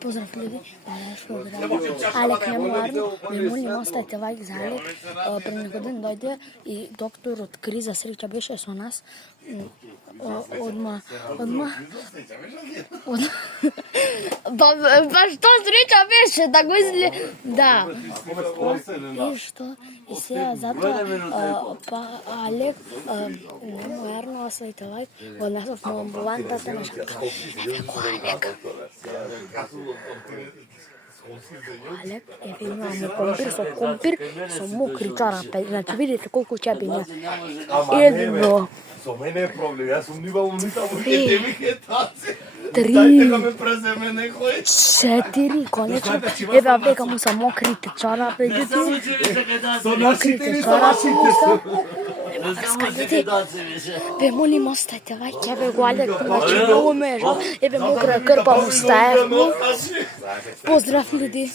Поздрав люди, Алек мемуарно, ми молим оставите лайк за Алек. Пред некој ден дојде и докторот Криза среќа беше со нас. Одма. Ба што среќа беше да го изле. Да. И што? И сега затоа Алек мемуарно оставите лайк. Однесов му амбулантата на шапка. Алек, имаме компир со мокри чарапи. Значи видите колку чапи има. Едно. Со мене е проблем, јас сум нивал унитаму ке ми е таце. 3. Дајте ка ме преземе некој. 4, конечно. Еве века му са мокрите чарапи. Со нашите чарапите се. Бе, молим, остајте лајк, еве го Алек, значи многу ме е жал. Еве мокра крпа му стаев. Поздрав, люди.